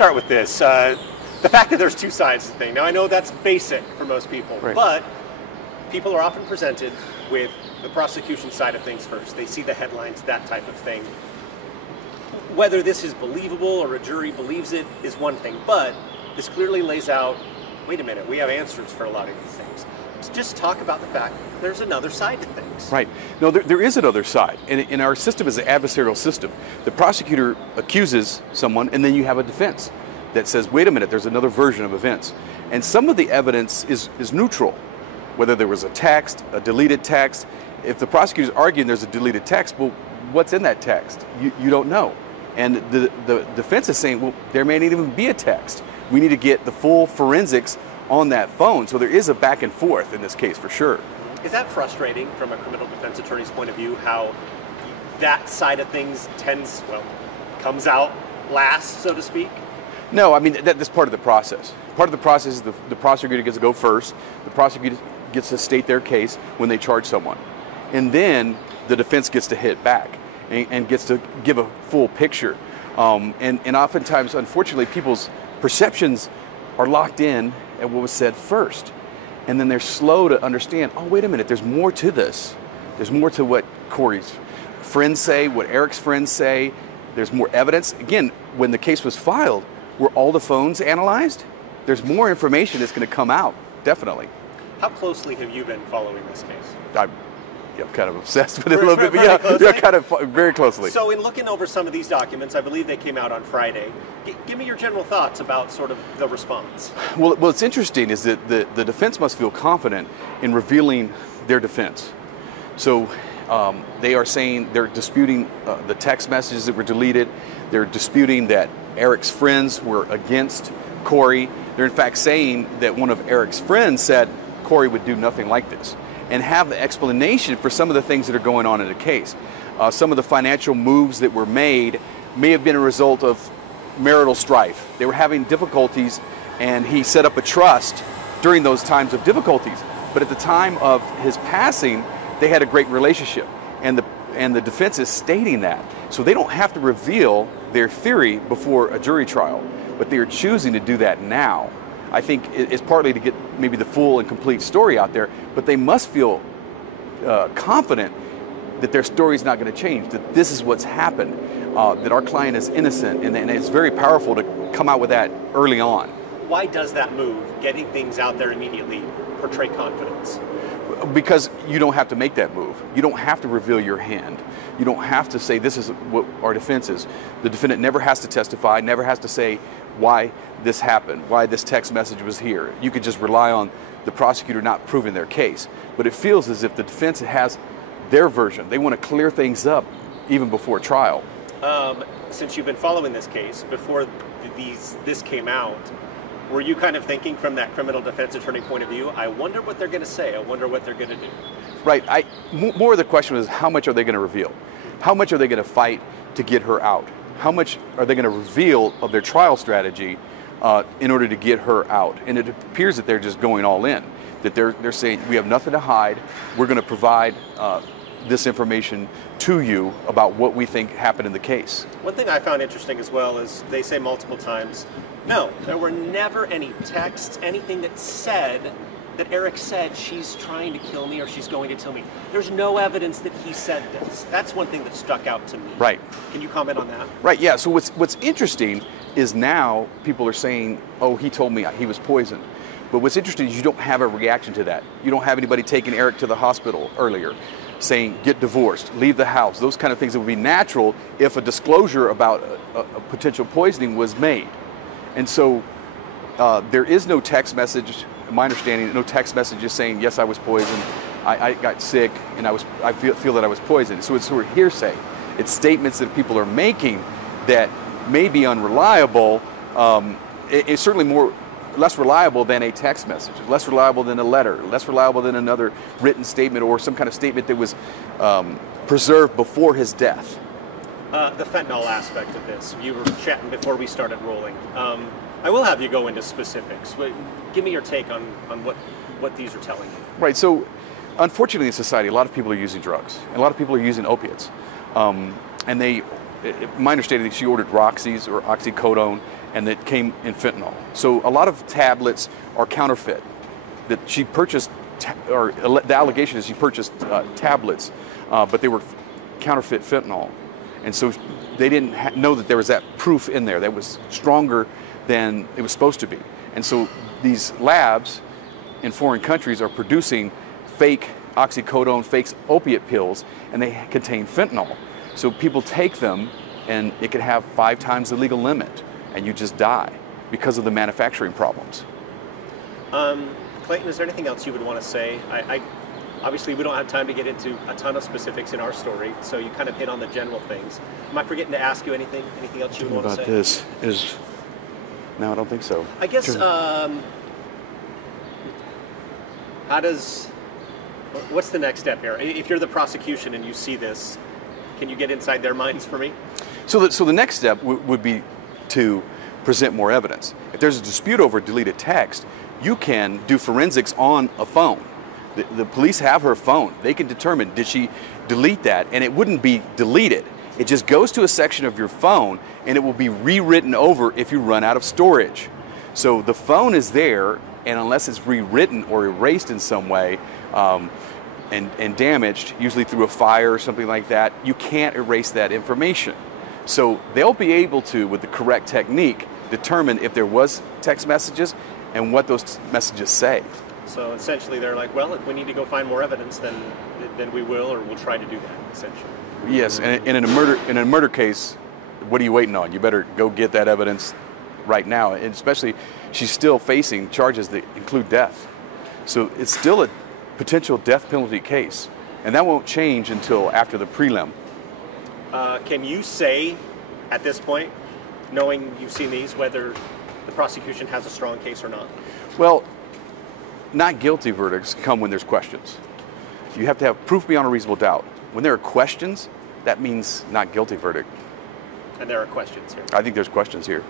start with this. The fact that there's two sides to the thing. Now, I know that's basic for most people, right. But people are often presented with the prosecution side of things first. They see the headlines, that type of thing. Whether this is believable or a jury believes it is one thing, but this clearly lays out, wait a minute, we have answers for a lot of these things. Just talk about the fact there's another side to things. Right. No, there is another side. And our system is an adversarial system. The prosecutor accuses someone, and then you have a defense that says, wait a minute, there's another version of events. And some of the evidence is neutral, whether there was a text, a deleted text. If the prosecutor's arguing there's a deleted text, well, what's in that text? You don't know. And the defense is saying, well, there may not even be a text. We need to get the full forensics on that phone. So there is a back and forth in this case, for sure. Is that frustrating from a criminal defense attorney's point of view, how that side of things comes out last, so to speak? No, I mean, that's part of the process. Part of the process is the prosecutor gets to go first. The prosecutor gets to state their case when they charge someone. And then the defense gets to hit back and gets to give a full picture. And oftentimes, unfortunately, people's perceptions are locked in at what was said first. And then they're slow to understand, oh, wait a minute, there's more to this. There's more to what Kouri's friends say, what Eric's friends say. There's more evidence. Again, when the case was filed, were all the phones analyzed? There's more information that's going to come out, definitely. How closely have you been following this case? I'm kind of obsessed with it a little bit, but yeah, kind of very closely. So in looking over some of these documents, I believe they came out on Friday. Give me your general thoughts about sort of the response. Well, what's interesting is that the defense must feel confident in revealing their defense. So they are saying they're disputing the text messages that were deleted. They're disputing that Eric's friends were against Kouri. They're in fact saying that one of Eric's friends said Kouri would do nothing like this, and have the explanation for some of the things that are going on in the case. Some of the financial moves that were made may have been a result of marital strife. They were having difficulties, and he set up a trust during those times of difficulties. But at the time of his passing, they had a great relationship, and the defense is stating that. So they don't have to reveal their theory before a jury trial, but they are choosing to do that now. I think it's partly to get maybe the full and complete story out there, but they must feel confident that their story is not going to change, that this is what's happened, that our client is innocent, and it's very powerful to come out with that early on. Why does that move, getting things out there immediately, portray confidence? Because you don't have to make that move. You don't have to reveal your hand. You don't have to say this is what our defense is. The defendant never has to testify, never has to say why this happened, why this text message was here. You could just rely on the prosecutor not proving their case. But it feels as if the defense has their version. They want to clear things up even before trial. Since you've been following this case, before this came out, were you kind of thinking from that criminal defense attorney point of view, I wonder what they're going to say, I wonder what they're going to do? Right. More of the question was, how much are they going to reveal? How much are they going to fight to get her out? How much are they going to reveal of their trial strategy in order to get her out? And it appears that they're just going all in, that they're saying, we have nothing to hide, we're going to provide this information to you about what we think happened in the case. One thing I found interesting as well is they say multiple times, no, there were never any texts, anything that said that Eric said she's trying to kill me or she's going to kill me. There's no evidence that he said this. That's one thing that stuck out to me. Right. Can you comment on that? Right, yeah. So what's interesting is now people are saying, oh, he told me he was poisoned. But what's interesting is you don't have a reaction to that. You don't have anybody taking Eric to the hospital earlier, saying get divorced, leave the house, those kind of things that would be natural if a disclosure about a potential poisoning was made. And so there is no text message, my understanding, no text messages saying, yes, I was poisoned, I got sick, and I feel that I was poisoned. So it's sort of hearsay. It's statements that people are making that may be unreliable. It's certainly less reliable than a text message, less reliable than a letter, less reliable than another written statement or some kind of statement that was preserved before his death. The fentanyl aspect of this, you were chatting before we started rolling. I will have you go into specifics. Give me your take on what these are telling you. Right, so unfortunately in society, a lot of people are using drugs, and a lot of people are using opiates. And they my understanding is she ordered Roxy's or oxycodone, and that came in fentanyl. So a lot of tablets are counterfeit. That she purchased, or the allegation is she purchased tablets, but they were counterfeit fentanyl. And so they didn't know that there was that proof in there that was stronger than it was supposed to be. And so these labs in foreign countries are producing fake oxycodone, fake opiate pills, and they contain fentanyl. So people take them, and it can have 5 times the legal limit, and you just die because of the manufacturing problems. Clayton, is there anything else you would want to say? Obviously, we don't have time to get into a ton of specifics in our story, so you kind of hit on the general things. Am I forgetting to ask you anything? Anything else you would want to say? About this is, no, I don't think so. I guess, what's the next step here? If you're the prosecution and you see this, can you get inside their minds for me? So the next step would be to present more evidence. If there's a dispute over deleted text, you can do forensics on a phone. The police have her phone. They can determine, did she delete that? And it wouldn't be deleted. It just goes to a section of your phone, and it will be rewritten over if you run out of storage. So the phone is there, and unless it's rewritten or erased in some way and damaged, usually through a fire or something like that, you can't erase that information. So they'll be able to, with the correct technique, determine if there was text messages and what those messages say. So essentially they're like, well, if we need to go find more evidence, then we will, or we'll try to do that, essentially. Yes, and in a murder case, what are you waiting on? You better go get that evidence right now. And especially, she's still facing charges that include death. So it's still a potential death penalty case. And that won't change until after the prelim. Can you say, at this point, knowing you've seen these, whether the prosecution has a strong case or not? Well, not guilty verdicts come when there's questions. You have to have proof beyond a reasonable doubt. When there are questions, that means not guilty verdict. And there are questions here. I think there's questions here.